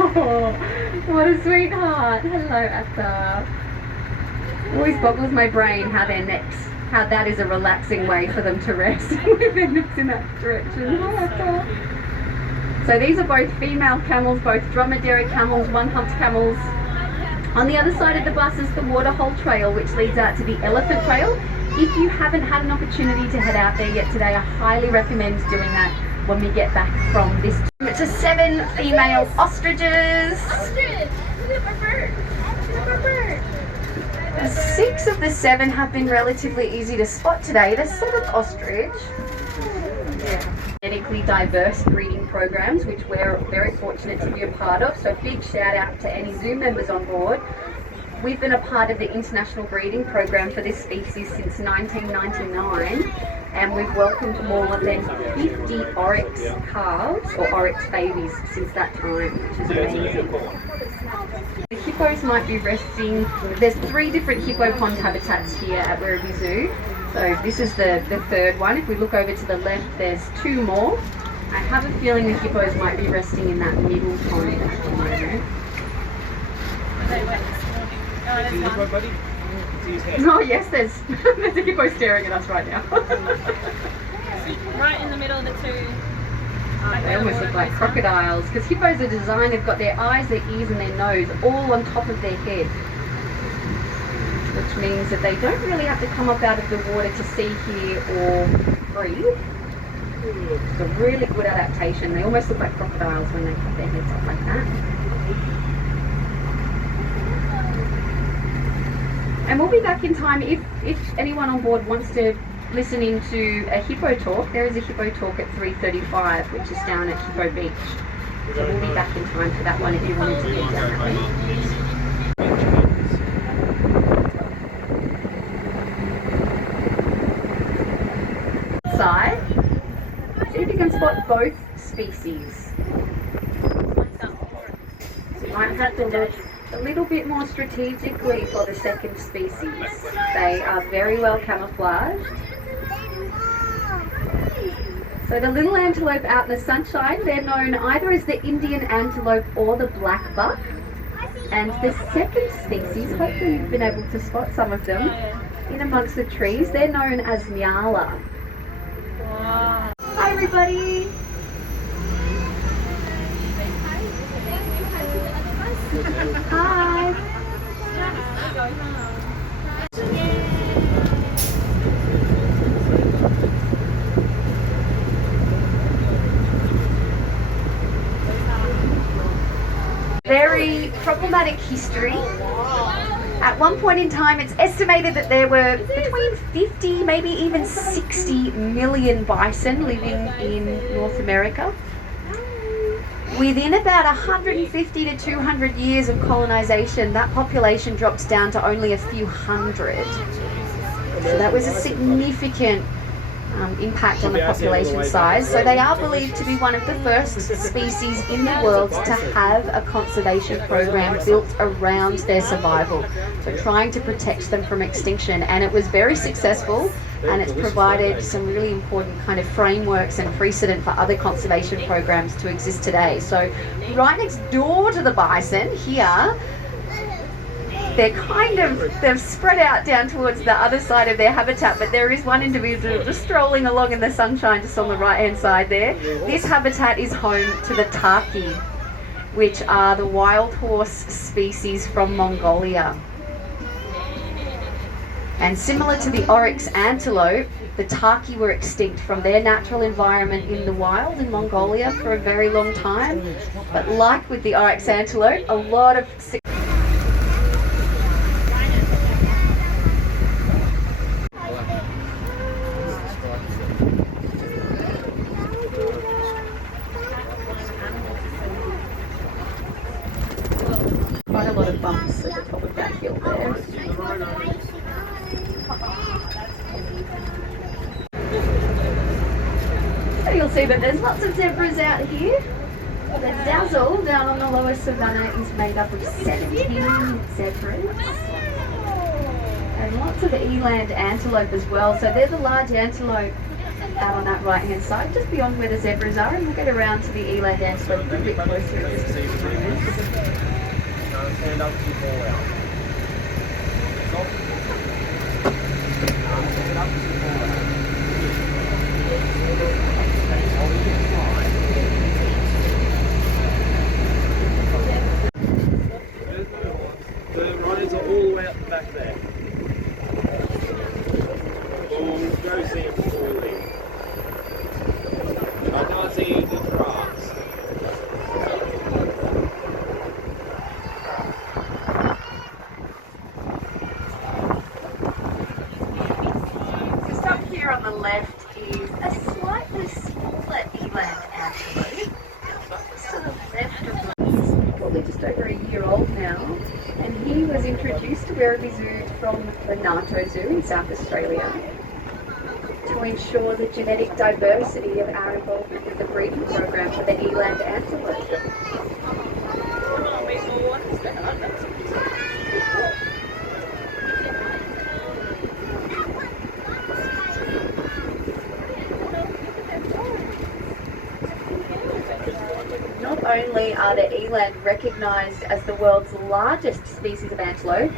Oh, what a sweetheart. Hello, Atta. Always boggles my brain how their necks, how that is a relaxing way for them to rest with their necks in that direction. Hi, Atta. So these are both female camels, both dromedary camels, one-humped camels. On the other side of the bus is the Waterhole Trail, which leads out to the Elephant Trail. If you haven't had an opportunity to head out there yet today, I highly recommend doing that when we get back from this. It's a 7 female ostriches. Ostrich! Look at my bird. Look at my bird. 6 of the 7 have been relatively easy to spot today. The 7th ostrich. Genetically diverse breeding programs, which we're very fortunate to be a part of. So big shout out to any Zoom members on board. We've been a part of the international breeding program for this species since 1999, and we've welcomed more than 50 oryx calves or oryx babies since that time, which is amazing. The hippos might be resting. There's 3 different hippo pond habitats here at Werribee Zoo. So this is the 3rd one. If we look over to the left, there's 2 more. I have a feeling the hippos might be resting in that middle pond at the moment. Oh yes, there's a hippo staring at us right now. Right in the middle of the 2. They almost look like crocodiles, because hippos are designed, they've got their eyes, their ears and their nose all on top of their head, which means that they don't really have to come up out of the water to see, hear or breathe. It's a really good adaptation. They almost look like crocodiles when they put their heads up like that. And we'll be back in time if anyone on board wants to listen into a hippo talk. There is a hippo talk at 3:35, which is down at Hippo Beach. So we'll be back in time for that one if you wanted to get down that way. Side. See if you can spot both species. You might have to look a little bit more strategically for the 2nd species. They are very well camouflaged. So the little antelope out in the sunshine, they're known either as the Indian antelope or the black buck. And the 2nd species, hopefully you've been able to spot some of them in amongst the trees, they're known as nyala. Wow. Hi everybody! Hi! Very problematic history. At one point in time, it's estimated that there were between 50, maybe even 60 million bison living in North America. Within about 150 to 200 years of colonization, that population dropped down to only a few hundred. So that was a significant impact on the population size. So they are believed to be one of the first species in the world to have a conservation program built around their survival. So trying to protect them from extinction, and it was very successful, and it's provided some really important kind of frameworks and precedent for other conservation programs to exist today. So right next door to the bison here, they've spread out down towards the other side of their habitat, but there is one individual just strolling along in the sunshine just on the right hand side there. This habitat is home to the taki, which are the wild horse species from Mongolia. And similar to the oryx antelope, the taki were extinct from their natural environment in the wild in Mongolia for a very long time. But like with the oryx antelope, a lot of quite a lot of bumps at the top of that hill there. So you'll see that there's lots of zebras out here. The dazzle down on the lower savannah is made up of 17 zebras. And lots of eland antelope as well. So they're the large antelope out on that right hand side, just beyond where the zebras are, and we'll get around to the eland antelope a little bit closer in just a few moments. stand up as you fall out. Stop. Stand up as you fall out. Okay, hold it in line. The rhinos are all the way up the back there. We'll go see them before we leave. I can't see any giraffes. Just up here on the left is a slightly smaller eland antelope. Just to the left of the he's probably just over a year old now, and he was introduced to Werribee Zoo from the NATO Zoo in South Australia to ensure the genetic diversity of our involvement with the breeding program for the eland antelope. Not only are the eland recognised as the world's largest species of antelope,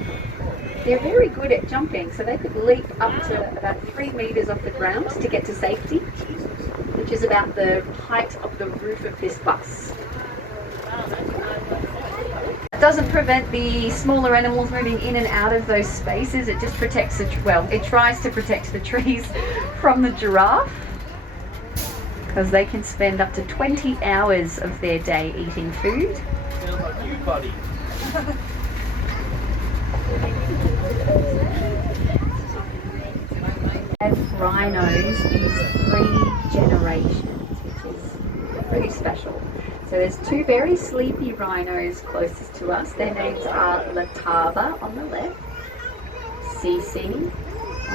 they're very good at jumping, so they could leap up to about 3 metres off the ground to get to safety, which is about the height of the roof of this bus. It doesn't prevent the smaller animals moving in and out of those spaces, it just protects the, well, it tries to protect the trees from the giraffe, because they can spend up to 20 hours of their day eating food. Sounds like you, buddy. Rhinos is 3 generations, which is pretty special. So there's 2 very sleepy rhinos closest to us. Their names are Lataba on the left, Site on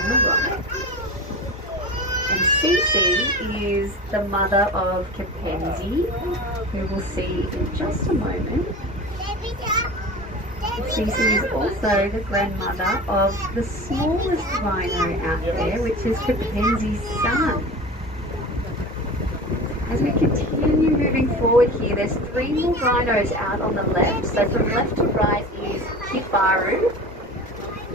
the right. And Site is the mother of Kepenzi, who we'll see in just a moment. Site is also the grandmother of the smallest rhino out there, which is Kepenzi's son. As we continue moving forward here, there's 3 more rhinos out on the left. So from left to right is Kifaru.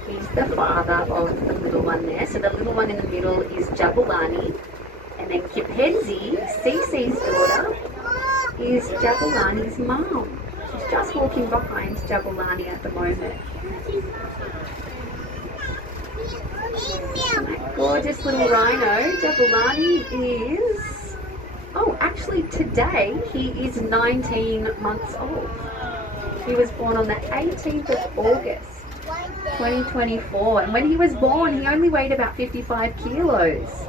He's the father of the little one there. So the little one in the middle is Jabulani. And then Kepenzi, Cece's daughter, is Jabulani's mum. She's just walking behind Jabulani at the moment. That gorgeous little rhino, Jabulani, is... Oh, actually today he is 19 months old. He was born on the 18th of August, 2024. And when he was born, he only weighed about 55 kilos.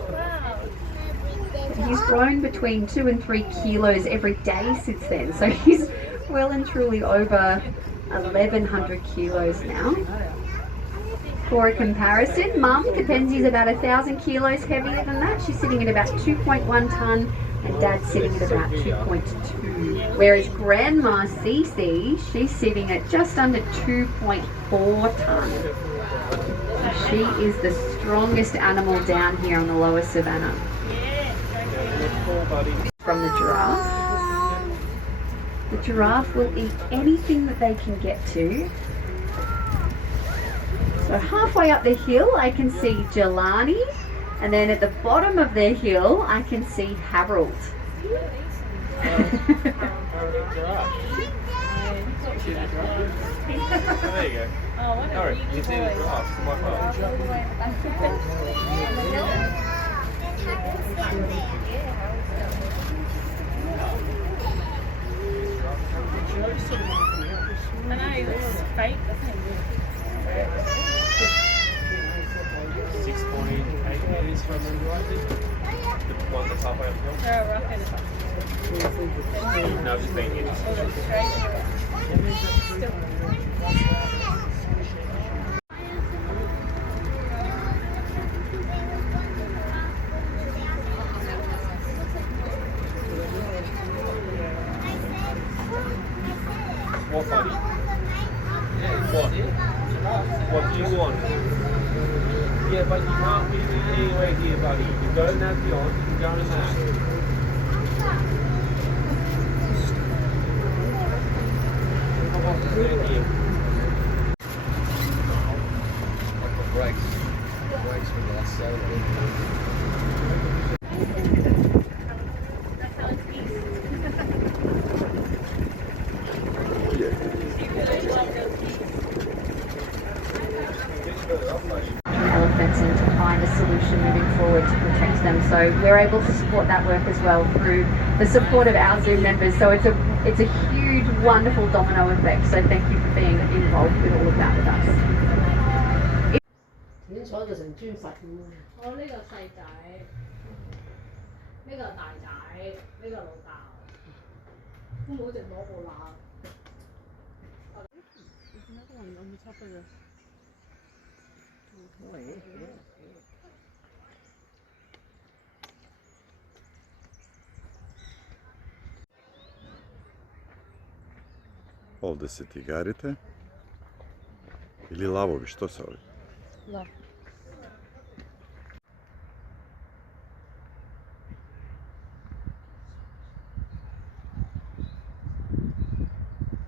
He's grown between 2 and 3 kilos every day since then. So he's well and truly over 1,100 kilos now. For a comparison, Mum, Kepenzi's about 1,000 kilos heavier than that. She's sitting at about 2.1 tonne and Dad's sitting at about 2.2. Whereas Grandma Cece, she's sitting at just under 2.4 tonne. She is the strongest animal down here on the lower savannah. From the giraffe. The giraffe will eat anything that they can get to. So halfway up the hill I can see Jelani, and then at the bottom of the hill I can see Harold. There you go. Alright, you can see the giraffe. I know, it's fake, doesn't it? 6.8 metres from the right. The one that's halfway up the hill. They're a rock in it. No, just being here. What, buddy? What? What do you want? Yeah, but you can't be anywhere here, buddy. You go in that beyond, you can go in that. Come on, stand here. Elephants and to find a solution moving forward to protect them. So we're able to support that work as well through the support of our Zoom members. So it's a huge, wonderful domino effect. So thank you for being involved with all of that with us. 剪彩就成尊佛咁啊！我呢個細仔，呢個大仔，呢個老豆，都冇直攞部攬。Ovde se tigarite ili lavovi, što se ovi? Да.